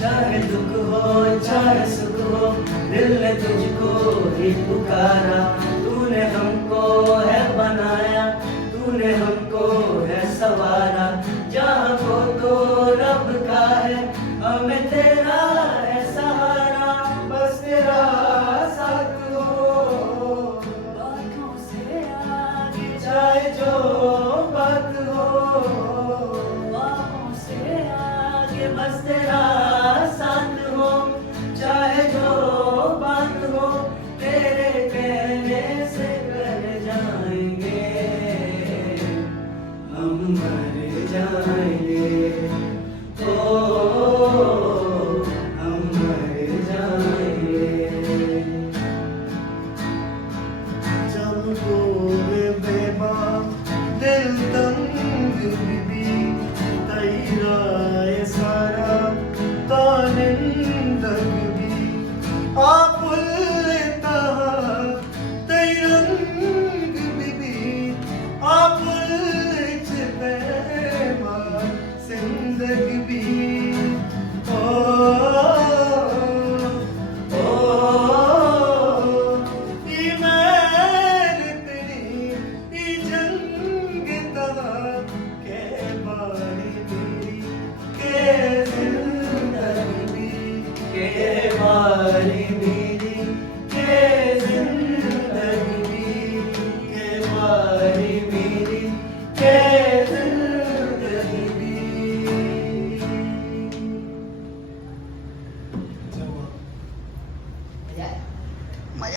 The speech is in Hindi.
चाहे दुख हो चाहे सुख हो, दिल ने तुझको ही पुकारा। तूने हमको है बनाया, तूने हमको है संवारा। जहाँ को तो रब का है, हमें तेरा है सहारा। बस तेरा साथ हो, बातों से आगे चाहे जो बात हो, बातों से आगे बस तेरा साथ हो। चाहे जो बात हो, तेरे कहने से कर जाएंगे, हम मर जाएंगे।